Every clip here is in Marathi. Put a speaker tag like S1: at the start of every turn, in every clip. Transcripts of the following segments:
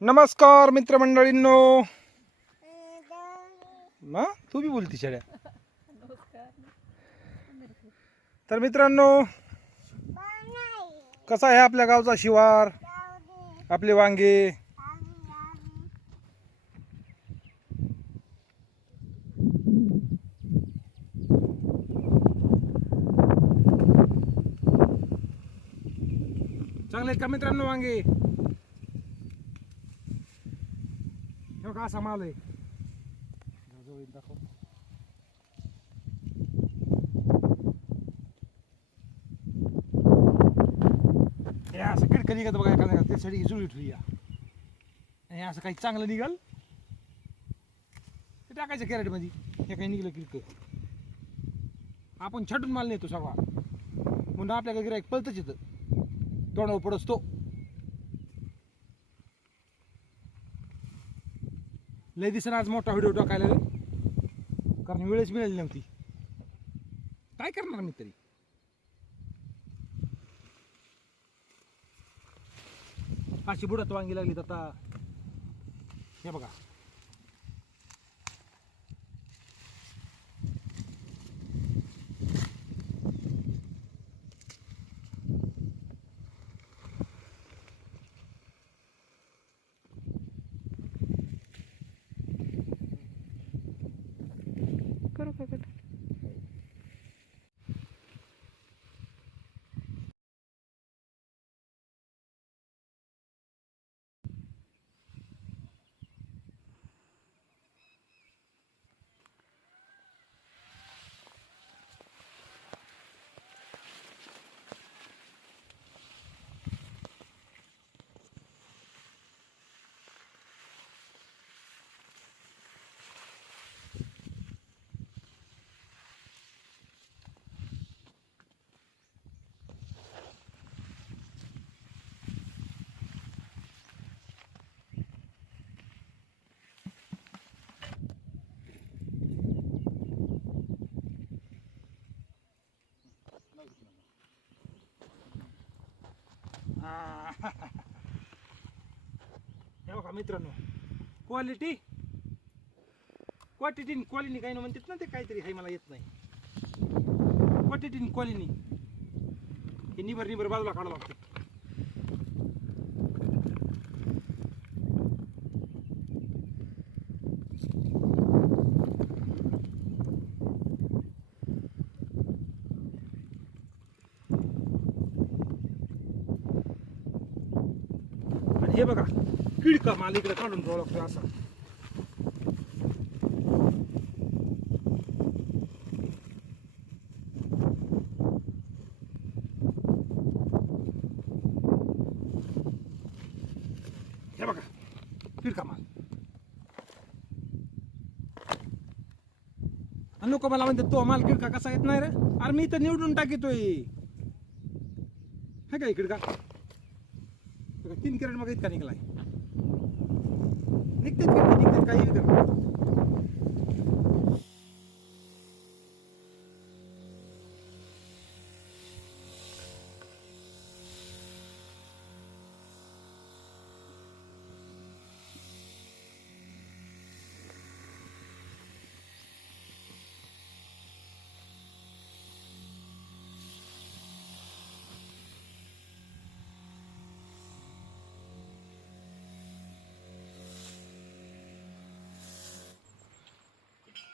S1: नमस्कार मित्रमंडळींनो. मा? तू बी बोलती शाळ्या तर मित्रांनो कसा आहे आपल्या गावचा शिवार? आपले वांगे? चांगले का मित्रांनो वांगे? हे असा माल आहे दाखव. हे असं किडकं निघत बघा एखाद्या त्यासाठी ही जुळी ठेवूया आणि हे असं काही चांगलं निघाल? ते टाकायचं कॅरेटमध्ये हे काही निघलं किडकं आपण छटून माल नेतो सगळा. म्हणून आपल्याकडे गिरायक पळतच येतं. तोंडावर पडस लय दिसेना आज मोठा व्हिडिओ टाकायला कारण वेळच मिळाली नव्हती. काय करणार मी तरी? अशी बुडात वांगी लागली आता. हे बघा.
S2: perfect.
S1: हे बघा मित्रांनो क्वालिटी क्वांटिटी क्वालिटी काही ना म्हणतात ना ते काहीतरी आहे मला येत नाही. क्वांटिटी क्वालिटी हे निभर निभर बाजूला काढावं लागतं. हे बघा किडका माल इकडे काढून ठेवा लागतो असा. हे बघा किडका माल. आणि लोक मला म्हणतात तो माल किडका कसा येत नाही रे? अरे मी तर निवडून टाकितोय. हे का किडका? तीन कॅरेट मग इतका निघालाय. निघतात किडके निघतात काही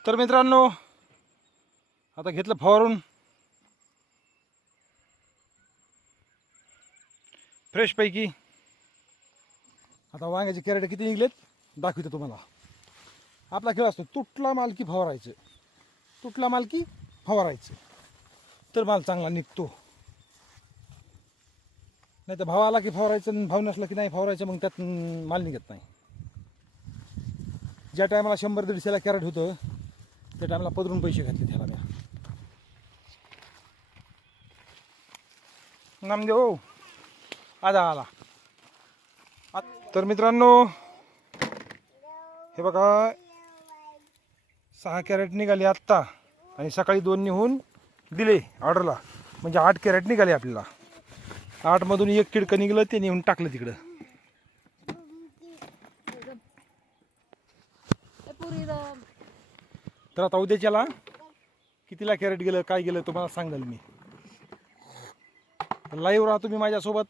S1: तर मित्रांनो आता घेतलं फवारून. फ्रेशपैकी आता वांग्याचे कॅरेट किती निघलेत? दाखवतो तुम्हाला. आपला खेळ असतो तुटला मालकी फवारायचं? तुटला मालकी फवारायचं? तर माल चांगला निघतो. नाही तर भाव आला की फवारायचं आणि भाव नसला की नाही फवारायचं मग त्यात माल निघत नाही. ज्या टायमाला शंभर दीडशेला कॅरेट होतं त्या टायमाला पदरून पैसे घातले त्याला मी. नामदेव आजा आला. आ- तर मित्रांनो हे बघा सहा कॅरेट निघाले आत्ता आणि सकाळी दोन निहून दिले ऑर्डरला. म्हणजे आठ कॅरेट निघाले आपल्याला. आठमधून एक किडकं निघलं ते नेऊन टाकलं तिकडं. तर आता उद्याच्याला कितीला कॅरेट गेलं काय गेलं तुम्हाला सांगाल मी. लाईव्ह राहा तुम्ही माझ्यासोबत.